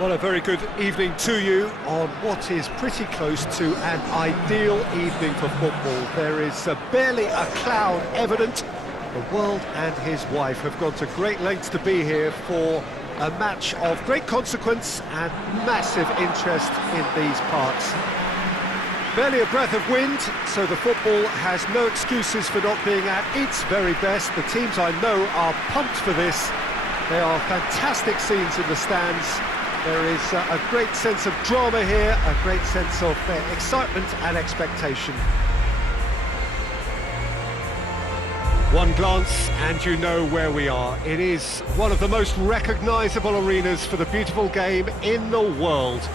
Well, a very good evening to you on what is pretty close to an ideal evening for football. There is barely a cloud evident. The world and his wife have gone to great lengths to be here for a match of great consequence and massive interest in these parts. Barely a breath of wind, so the football has no excuses for not being at its very best. The teams I know are pumped for this. There are fantastic scenes in the stands. There is a great sense of drama here, a great sense of excitement and expectation. One glance and you know where we are. It is one of the most recognisable arenas for the beautiful game in the world.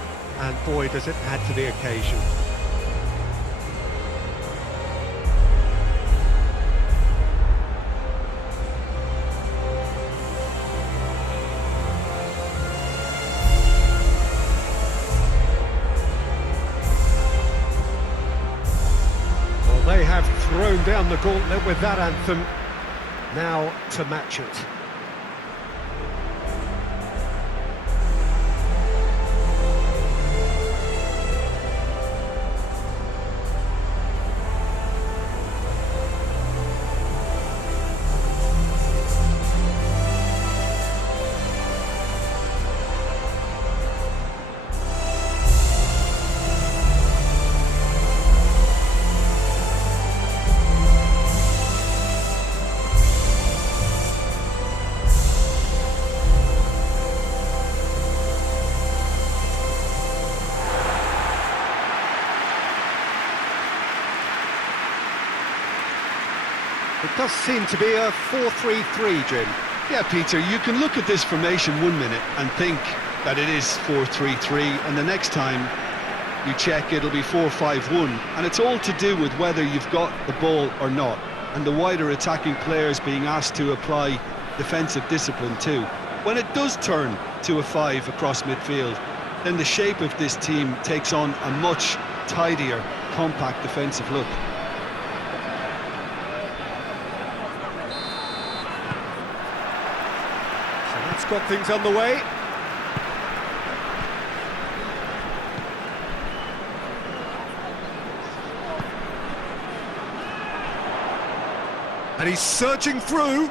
And boy, does it add to the occasion. They have thrown down the gauntlet with that anthem. Now to match it. It does seem to be a 4-3-3, Jim. Yeah, Peter, you can look at this formation 1 minute and think that it is 4-3-3, and the next time you check it'll be 4-5-1, and it's all to do with whether you've got the ball or not, and the wider attacking players being asked to apply defensive discipline too. When it does turn to a 5 across midfield, then the shape of this team takes on a much tidier, compact defensive look. That's got things on the way. And he's surging through.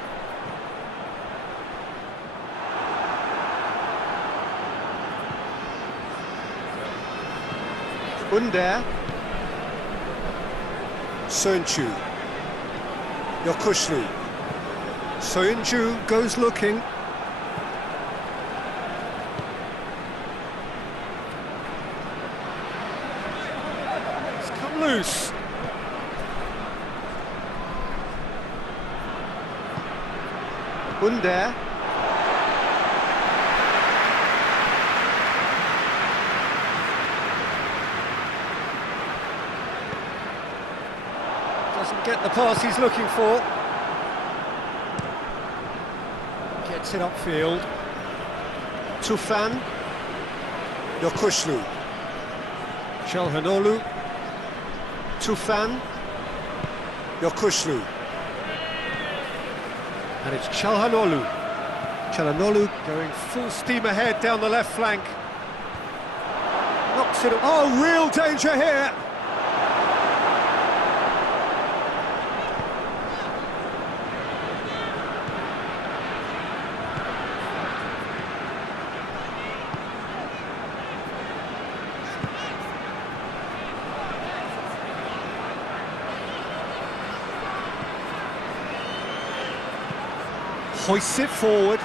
Under. Soyuncu. Yokushlu. Soyuncu goes looking. Loose. Under. Doesn't get the pass he's looking for. Gets it upfield. Tufan. Yokushlu. Çalhanoğlu. Tufan, Yokushlu, and it's Çalhanoğlu. Çalhanoğlu going full steam ahead down the left flank. Knocks it. Oh, real danger here. Hoists it forward.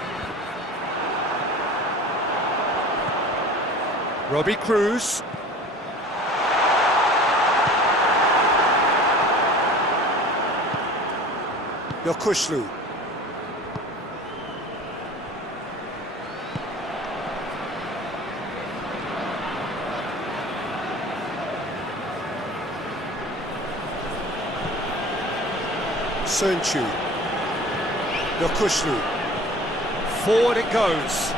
Robbie Cruz. Yokushlu. Soyuncu. Yokushlu. Forward it goes.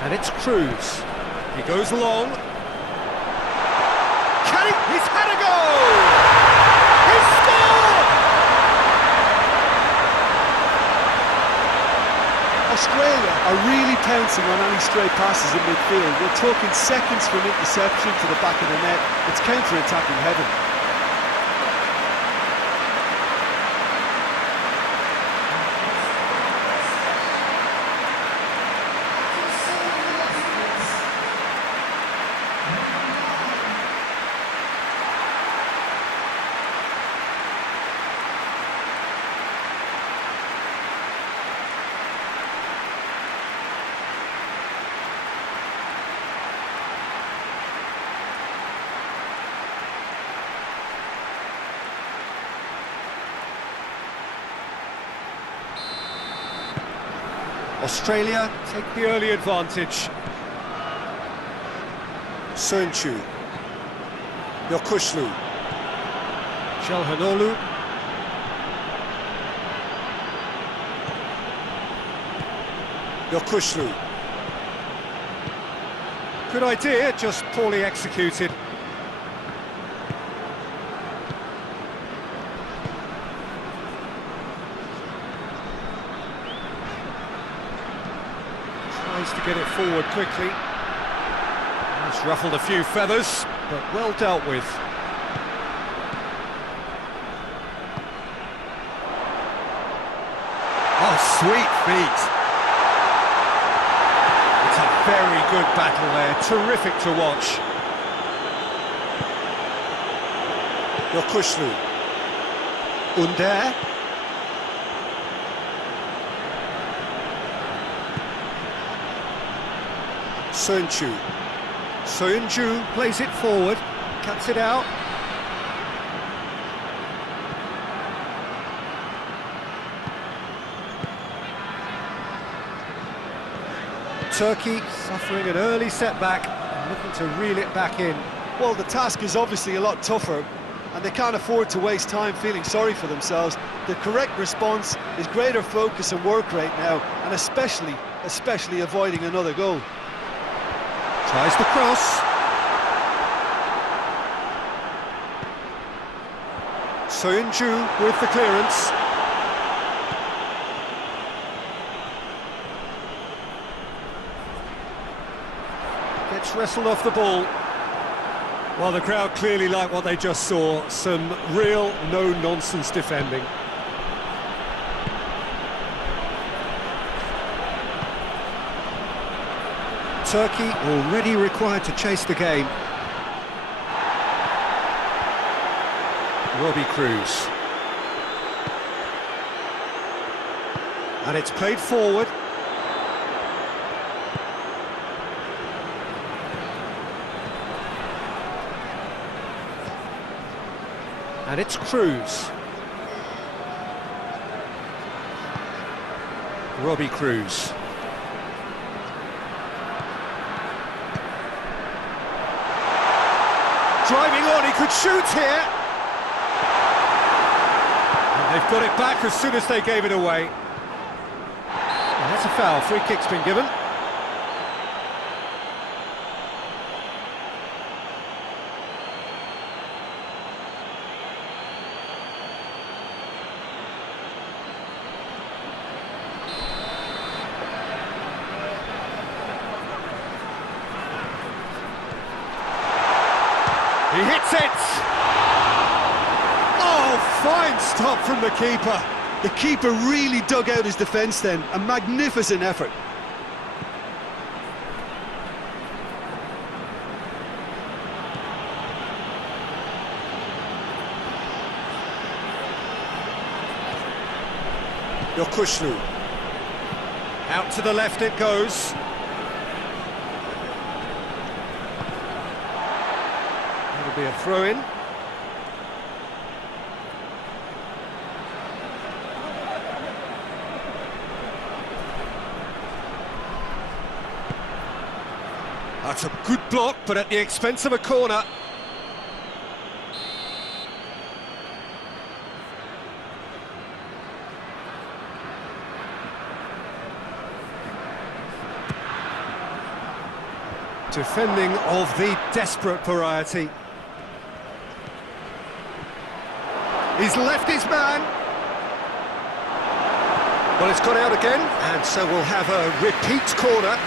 And it's Cruz. He goes long. Can he? He's had a goal! He's scored! Australia are really pouncing on any stray passes in midfield. We're talking seconds from interception to the back of the net. It's counter-attacking heaven. Australia take the early advantage. Sönchu, Yokushlu, Çalhanoğlu. Yokushlu, Good idea, just poorly executed. Tries to get it forward quickly. It's ruffled a few feathers, but well dealt with. Oh, sweet feet. It's a very good battle there, terrific to watch. Yokushlu, Under. Sönchu, Soyuncu plays it forward, cuts it out. Turkey suffering an early setback and looking to reel it back in. Well, the task is obviously a lot tougher, and they can't afford to waste time feeling sorry for themselves. The correct response is greater focus and work rate now, and especially avoiding another goal. Tries the cross. Soyuncu with the clearance. Gets wrestled off the ball. Well, the crowd clearly like what they just saw. Some real no-nonsense defending. Turkey already required to chase the game. Robbie Cruz. And it's played forward. And it's Cruz. Robbie Cruz. Driving on, he could shoot here. And they've got it back as soon as they gave it away. And that's a foul, free kick's been given. He hits it! Oh, fine stop from the keeper. The keeper really dug out his defence then. A magnificent effort. Yokushlu, Out to the left it goes. That'll be a throw-in. That's a good block, but at the expense of a corner. Defending of the desperate variety. He's left his man. Well, it's gone out again, and so we'll have a repeat corner.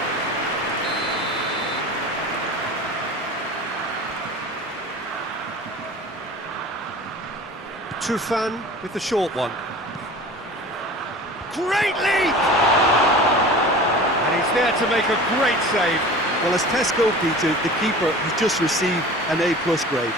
Tufan with the short one. Great leap! And he's there to make a great save. Well, as test goalkeeper, the keeper has just received an A+ grade.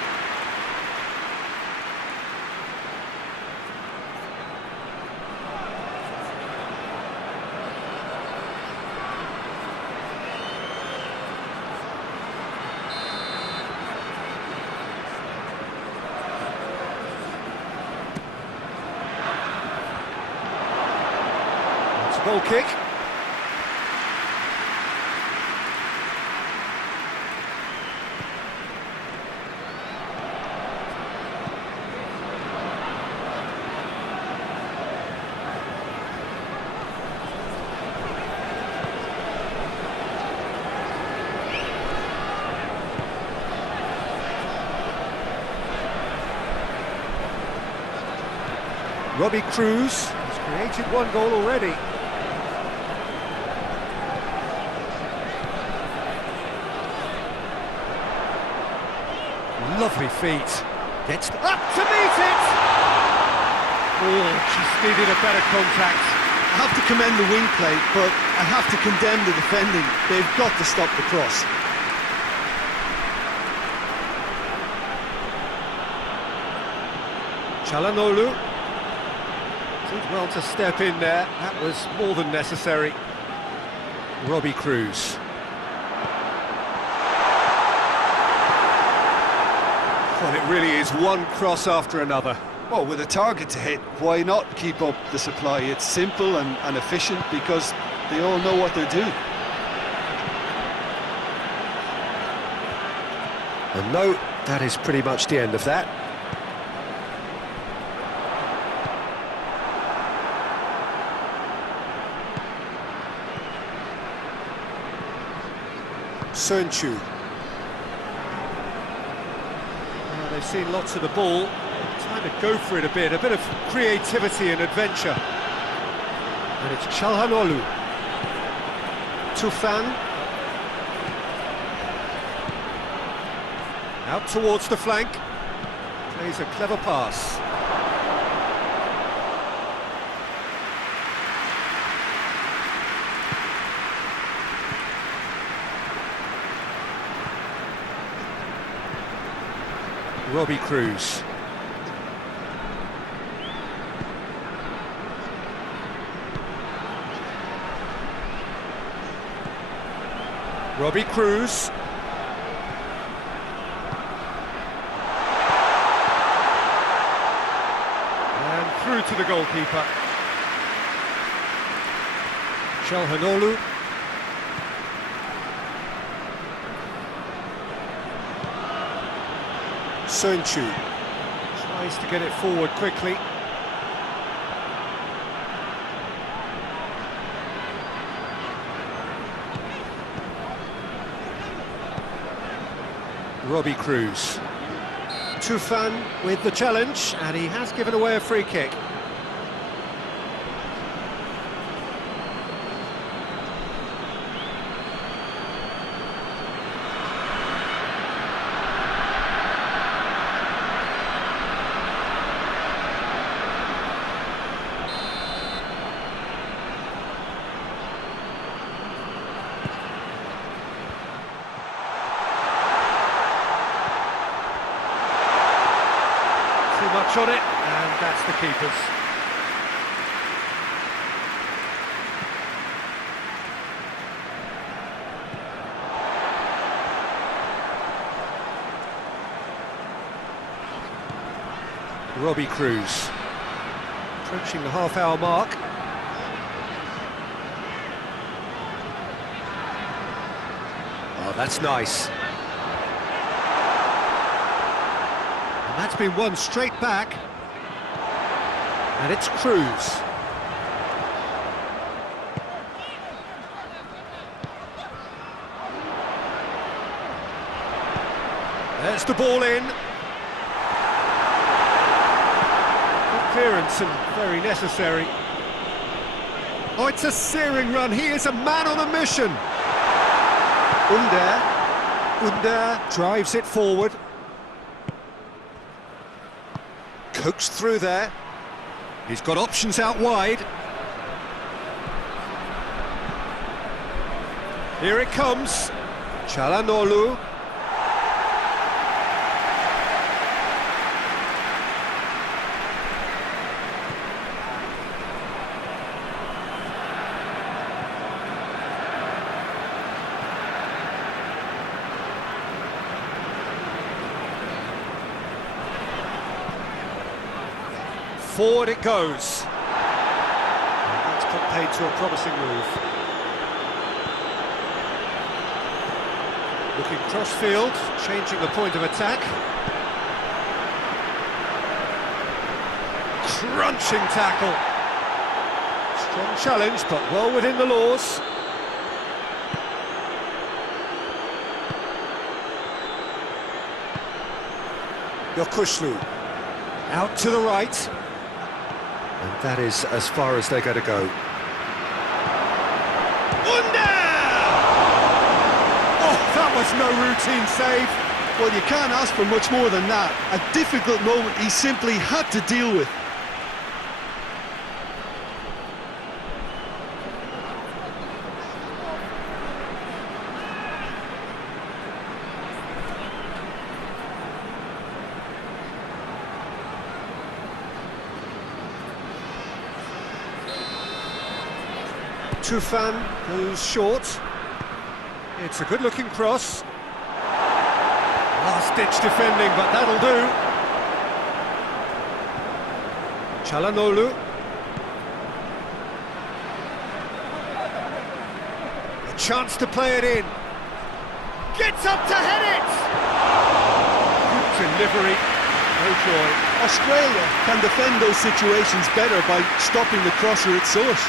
It's a goal kick. Robbie Cruz has created one goal already. Lovely feet. Gets up to meet it! Oh, just needed a better contact. I have to commend the wing play, but I have to condemn the defending. They've got to stop the cross. Çalhanoğlu did well to step in there. That was more than necessary. Robbie Cruz. Well, it really is one cross after another. Well, with a target to hit, why not keep up the supply? It's simple and efficient because they all know what they're doing. And no, that is pretty much the end of that. Sönchu. They've seen lots of the ball. Time to go for it a bit of creativity and adventure. And it's Çalhanoğlu. Tufan. Out towards the flank. Plays a clever pass. Robbie Cruz. Robbie Cruz. And through to the goalkeeper. Çalhanoğlu. Sönchu. Tries to get it forward quickly. Robbie Cruz. Tufan with the challenge, and he has given away a free kick. Too much on it, and that's the keeper's. Robbie Cruz. Approaching the half-hour mark. Oh, that's nice. That's been won straight back. And it's Cruz. There's the ball in. Good clearance and very necessary. Oh, it's a searing run. He is a man on a mission. Under drives it forward. Coaxed through there. He's got options out wide. Here it comes. Çalhanoğlu. Forward it goes. That's put paid to a promising move. Looking cross-field, changing the point of attack. Crunching tackle. Strong challenge, but well within the laws. Yokuşlu. Out to the right. And that is as far as they're going to go. That was no routine save. Well, you can't ask for much more than that. A difficult moment he simply had to deal with. Tufan goes short. It's a good-looking cross. Last-ditch defending, but that'll do. Çalhanoğlu. A chance to play it in. Gets up to head it! Good delivery. No joy. Australia can defend those situations better by stopping the crosser at source.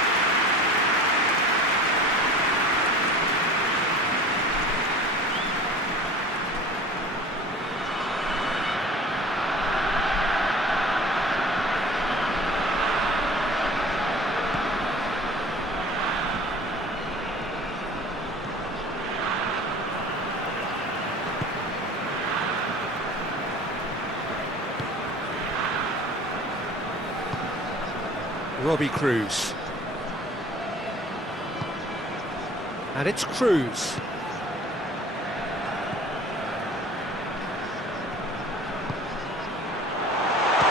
Robbie Cruz. And it's Cruz.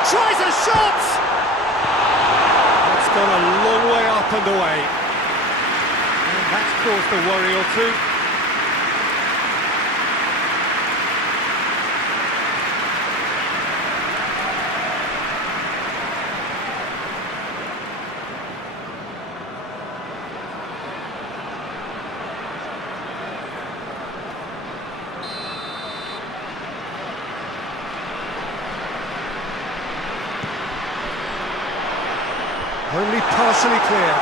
Tries a shot! It's gone a long way up and away. And that's caused a worry or two. Only partially clear.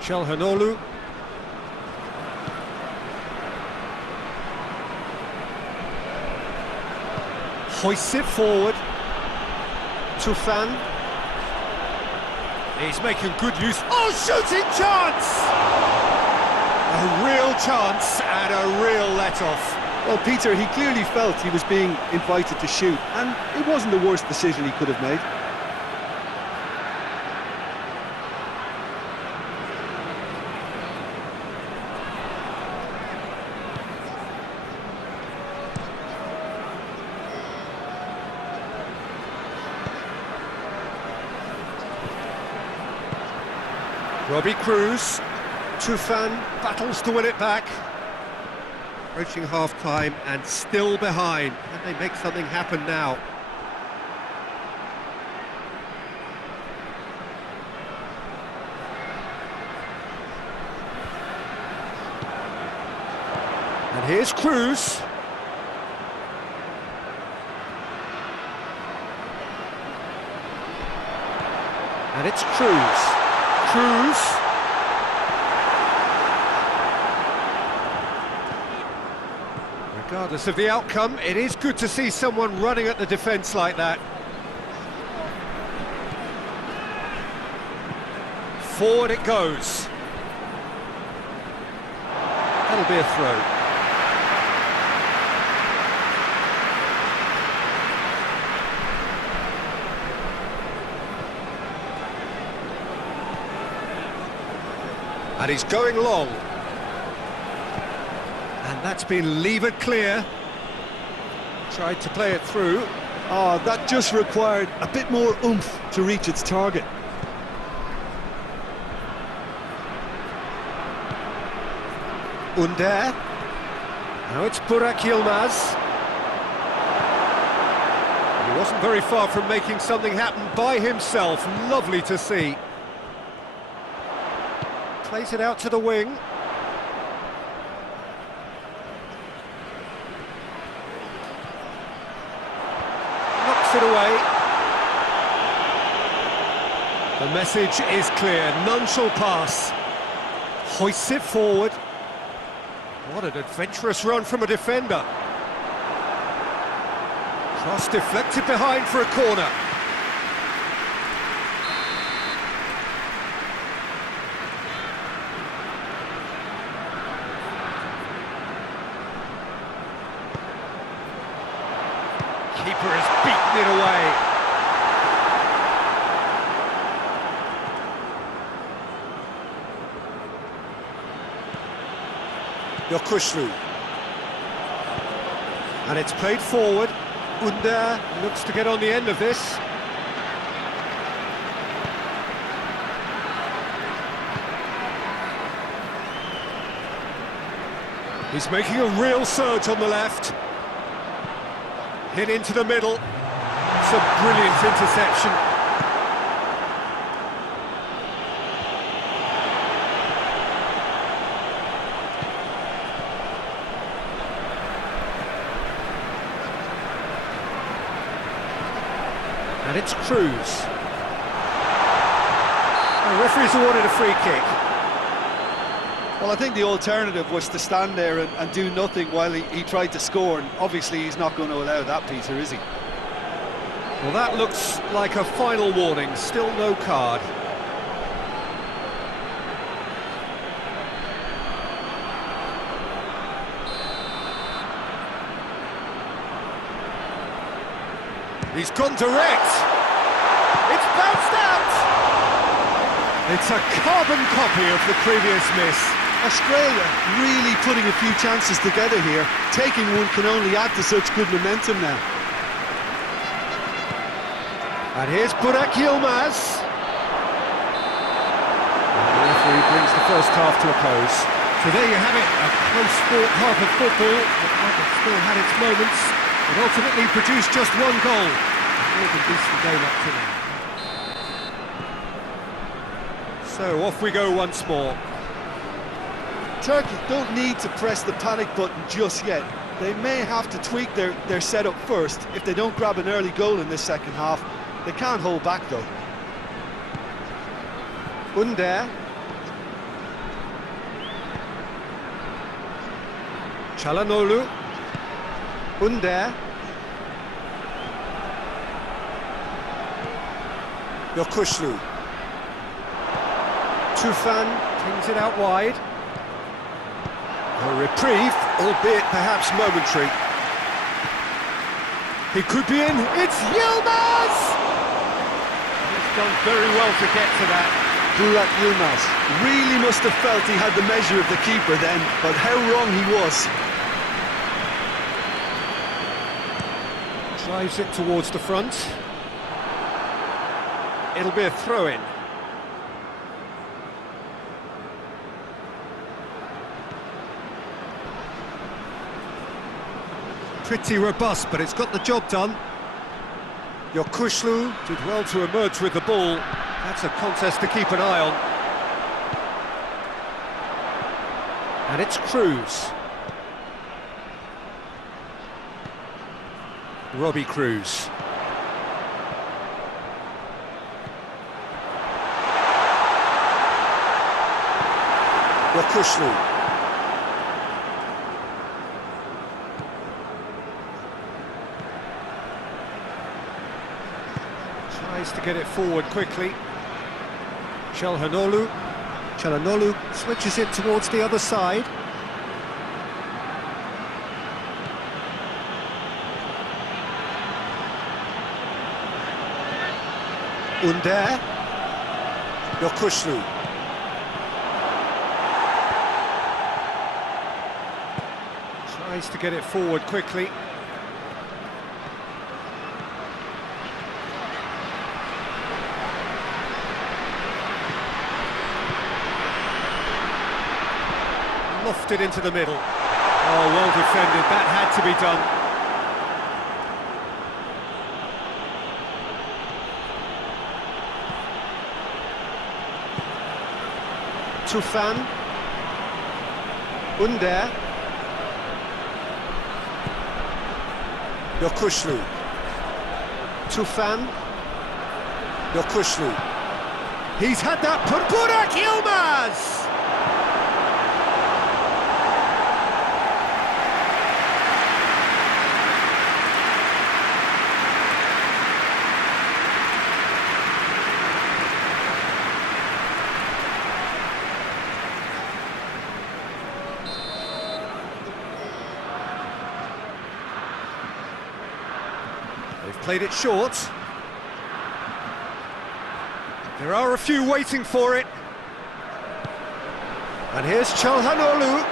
Çalhanoğlu. Hoists it forward. Tufan. He's making good use. Oh, shooting chance! A real chance and a real let-off. Well, Peter, he clearly felt he was being invited to shoot, and it wasn't the worst decision he could have made. Robbie Cruz. Tufan battles to win it back. Approaching half-time and still behind. Can they make something happen now? And here's Cruz. And it's Cruz. Cruz. Regardless of the outcome, it is good to see someone running at the defence like that. Forward it goes. That'll be a throw. And he's going long. And that's been levered clear. Tried to play it through. Oh, that just required a bit more oomph to reach its target. Under. Now it's Burak Yilmaz. He wasn't very far from making something happen by himself. Lovely to see. Plays it out to the wing. Knocks it away. The message is clear. None shall pass. Hoists it forward. What an adventurous run from a defender. Cross deflected behind for a corner. Keeper has beaten it away. Yokushlu. And it's played forward. Under looks to get on the end of this. He's making a real surge on the left. Hit into the middle. It's a brilliant interception. And it's Cruz. The referee's awarded a free kick. Well, I think the alternative was to stand there and do nothing while he tried to score, and obviously he's not going to allow that, Peter, is he? Well, that looks like a final warning. Still no card. He's gone direct. It's bounced out. It's a carbon copy of the previous miss. Australia really putting a few chances together here. Taking one can only add to such good momentum now. And here's Burak Yilmaz. The referee brings the first half to a close. So there you have it, a close fought half of football, but one that still had its moments. It ultimately produced just one goal. More than decent game up to now. So off we go once more. Turkey don't need to press the panic button just yet. They may have to tweak their setup first. If they don't grab an early goal in this second half, they can't hold back though. Under. Çalhanoğlu. Under. Yokushlu. Tufan pings it out wide. A reprieve, albeit perhaps momentary. He could be in. It's Yilmaz! He's done very well to get to that. Burak Yilmaz really must have felt he had the measure of the keeper then, but how wrong he was. Drives it towards the front. It'll be a throw-in. Pretty robust, but it's got the job done. Yokushlu did well to emerge with the ball. That's a contest to keep an eye on. And it's Cruz. Robbie Cruz. Yokushlu. Tries to get it forward quickly. Çalhanoğlu switches it towards the other side. Under. Yokuşlu. Tries to get it forward quickly. Lofted into the middle. Oh, well defended. That had to be done. Tufan. Under. Yokuşlu. Tufan. Yokuşlu. He's had that. Burak Yilmaz! They've played it short. There are a few waiting for it. And here's Çalhanoğlu.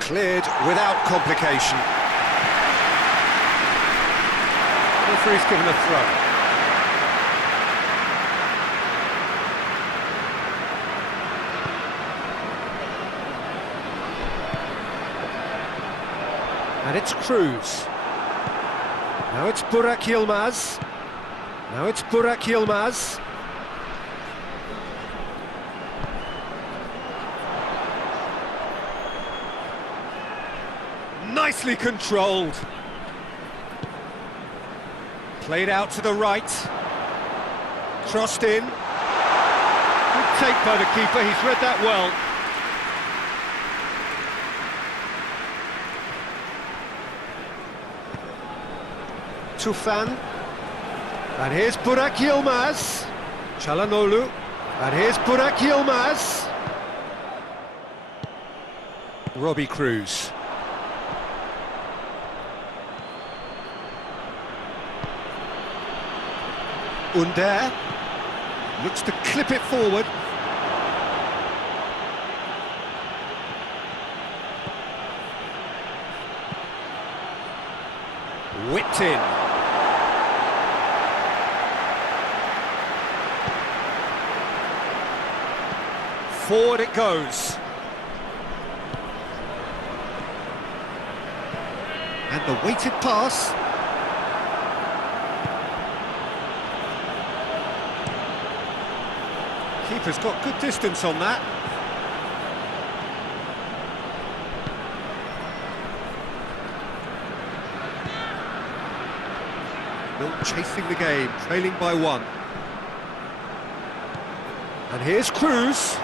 Cleared without complication. The referee's given a throw. And it's Cruz. Now it's Burak Yilmaz. Nicely controlled. Played out to the right. Crossed in. Good take by the keeper, he's read that well. Tufan. And here's Burak Yilmaz. Çalhanoğlu. And here's Burak Yilmaz. Robbie Cruz. Under. Looks to clip it forward. Whipped in. Forward it goes. And the weighted pass. Keeper's got good distance on that. Still chasing the game, trailing by one. And here's Cruz.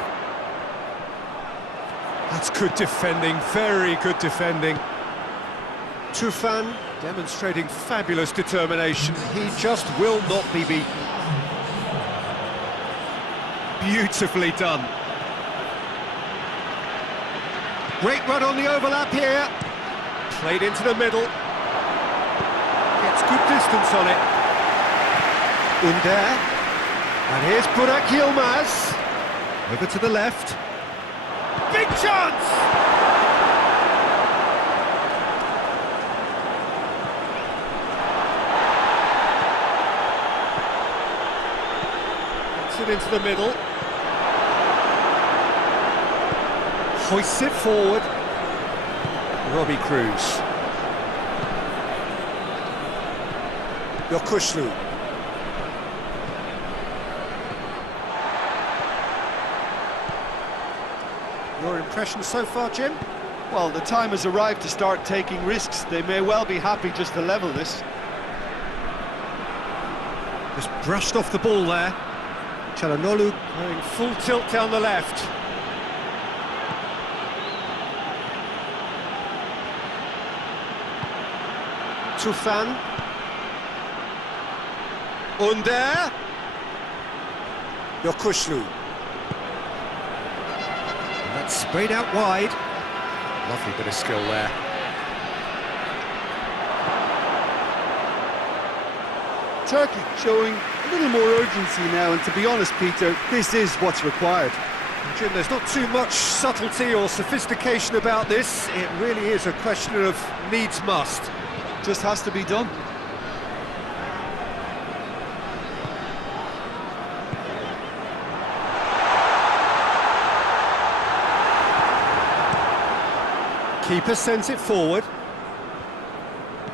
That's good defending, very good defending. Tufan demonstrating fabulous determination. He just will not be beaten. Beautifully done. Great run on the overlap here. Played into the middle. Gets good distance on it. Under. And here's Burak Yilmaz. Over to the left. Big chance! Gets it into the middle. Hoists it forward. Robbie Cruz. Yokuşlu. Your impressions so far, Jim? Well, the time has arrived to start taking risks. They may well be happy just to level this. Just brushed off the ball there. Çalhanoğlu going full tilt down the left. Tufan. Under. Yokushlu. That's sprayed out wide. Lovely bit of skill there. Turkey showing a little more urgency now, and to be honest, Peter, this is what's required. Jim, there's not too much subtlety or sophistication about this. It really is a question of needs must. Just has to be done. Keeper sends it forward.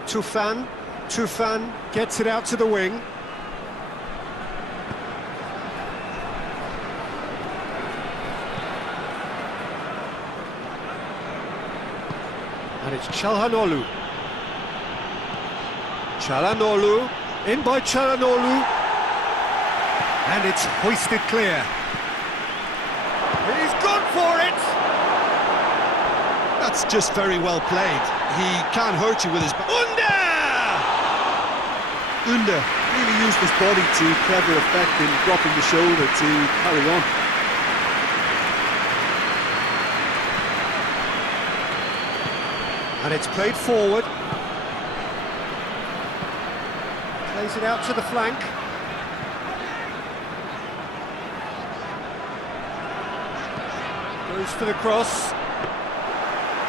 Tufan gets it out to the wing. And it's Çalhanoğlu. In by Çalhanoğlu. And it's hoisted clear. He's gone for it! That's just very well played. He can't hurt you with his... Under really used his body to clever effect in dropping the shoulder to carry on. And it's played forward. Plays it out to the flank. Goes for the cross.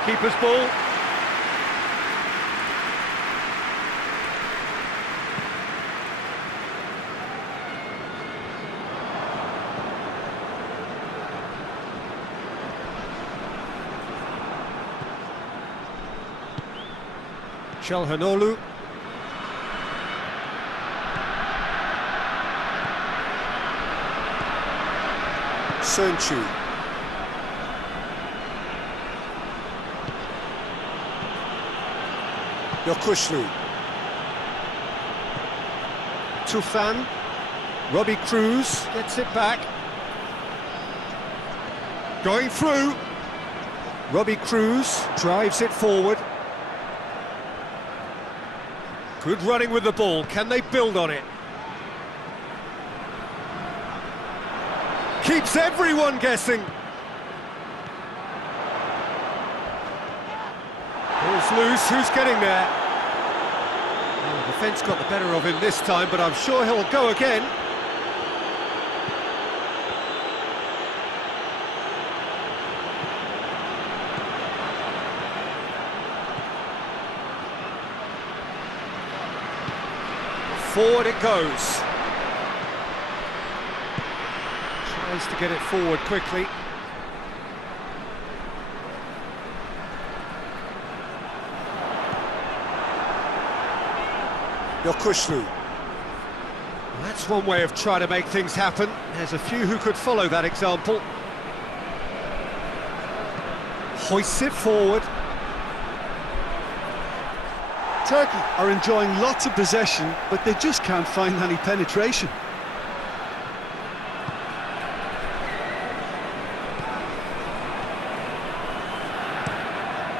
Keeper's ball. Çalhanoğlu. Sönçü. Yokushlu. Tufan. Robbie Cruz gets it back. Going through. Robbie Cruz drives it forward. Good running with the ball. Can they build on it? Keeps everyone guessing. Ball's loose. Who's getting there? Well, the defence got the better of him this time, but I'm sure he'll go again. Forward it goes. Tries to get it forward quickly. Yokushlu. That's one way of trying to make things happen. There's a few who could follow that example. Hoists it forward. Turkey are enjoying lots of possession, but they just can't find any penetration.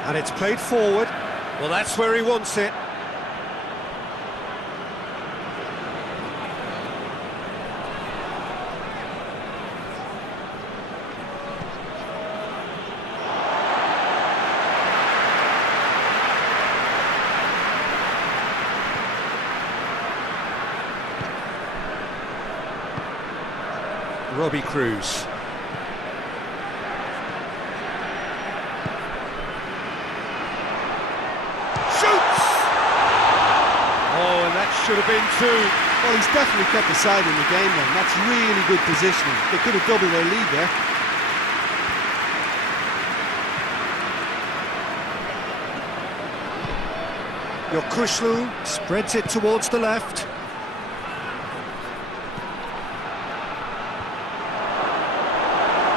And it's played forward. Well, that's where he wants it. Robbie Cruz. Shoots! Oh, and that should have been two. Well, he's definitely kept the side in the game then. That's really good positioning. They could have doubled their lead there. Yokushlu spreads it towards the left.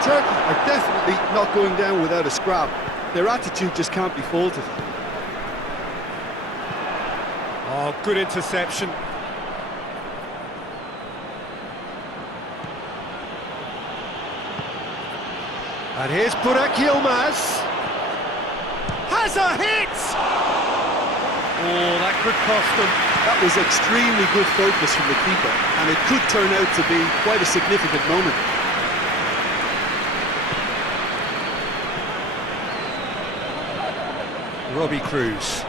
Turkey are definitely not going down without a scrap. Their attitude just can't be faulted. Oh, good interception. And here's Burak Yilmaz. Has a hit! Oh, that could cost them. That was extremely good focus from the keeper, and it could turn out to be quite a significant moment. Robbie Cruz.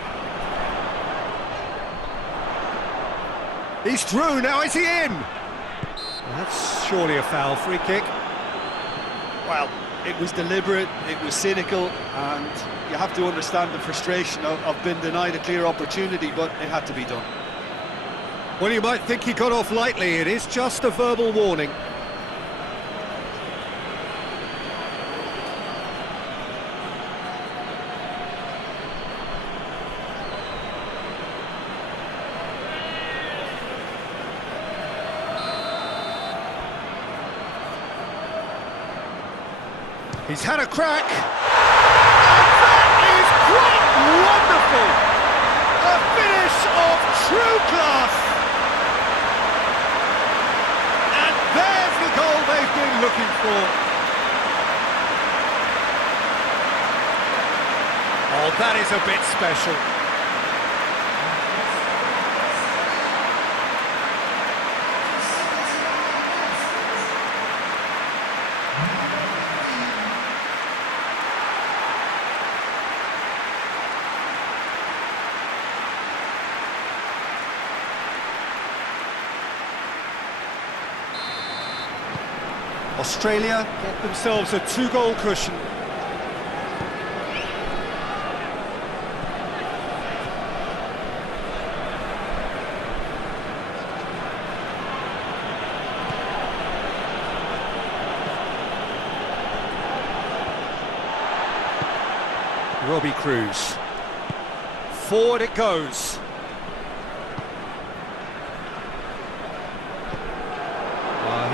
He's through, now is he in? Well, that's surely a foul, free kick. Well, it was deliberate, it was cynical, and you have to understand the frustration of being denied a clear opportunity, but it had to be done. Well, you might think he got off lightly, it is just a verbal warning. He's had a crack, and that is quite wonderful! A finish of true class! And there's the goal they've been looking for. Oh, that is a bit special. Australia get themselves a two-goal cushion. Robbie Cruz. Forward it goes.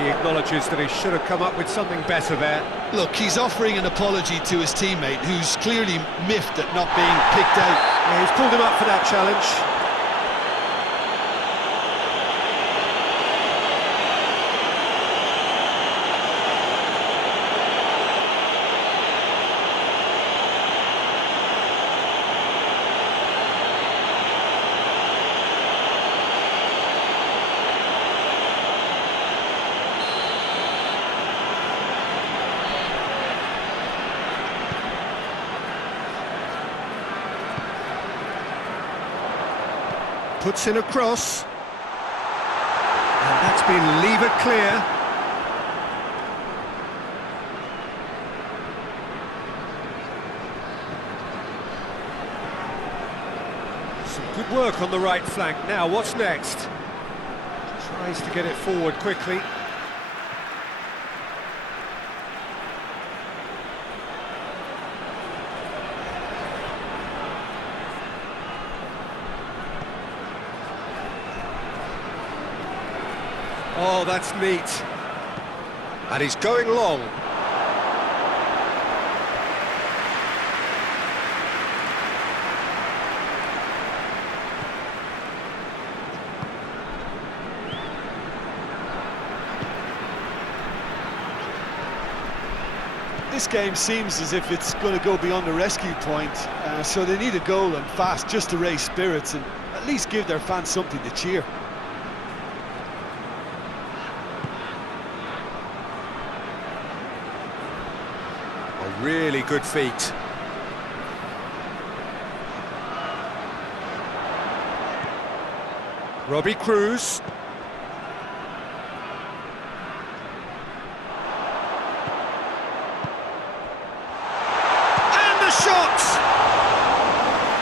He acknowledges that he should have come up with something better there. Look, he's offering an apology to his teammate, who's clearly miffed at not being picked out. Yeah, he's pulled him up for that challenge. Puts in a cross, and that's been levered clear. Some good work on the right flank. Now, what's next? Tries to get it forward quickly. Oh, that's neat. And he's going long. This game seems as if it's going to go beyond the rescue point, so they need a goal and fast just to raise spirits and at least give their fans something to cheer. A really good feat. Robbie Cruz. And the shot!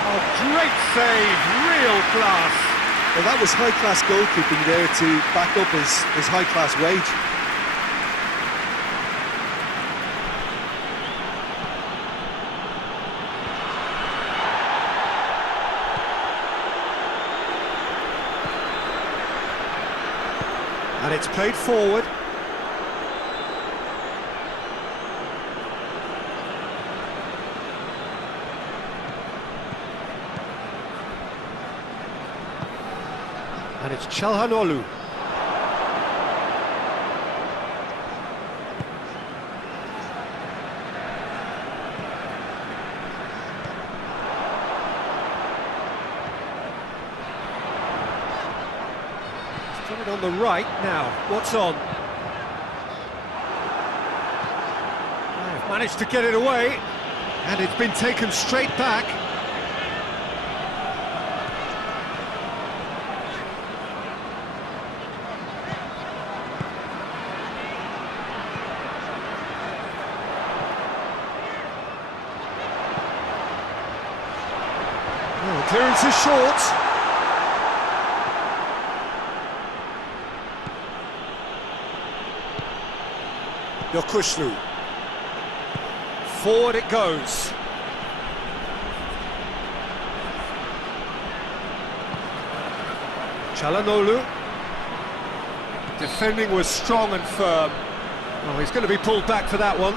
A great save, real class. Well, that was high-class goalkeeping there to back up his high-class wage. And it's played forward. And it's Çalhanoğlu. Got it on the right now. What's on? They've managed to get it away, and it's been taken straight back. Oh, clearance is short. Yokushlu. Forward it goes. Çalhanoğlu. Defending was strong and firm. Oh, he's going to be pulled back for that one.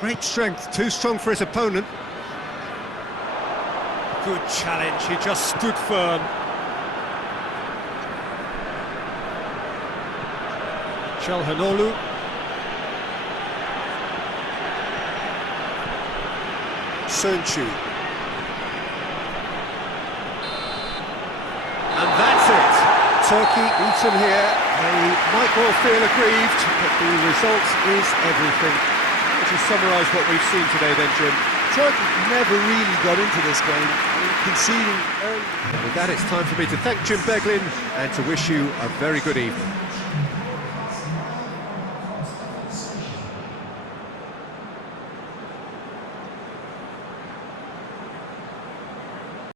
Great strength, too strong for his opponent. Good challenge, he just stood firm. Çalhanoğlu. Sönçü. And that's it. Turkey beaten here. They might well feel aggrieved, but the result is everything. To summarise what we've seen today then, Jim. Turkey never really got into this game, conceding early. With that, it's time for me to thank Jim Beglin and to wish you a very good evening.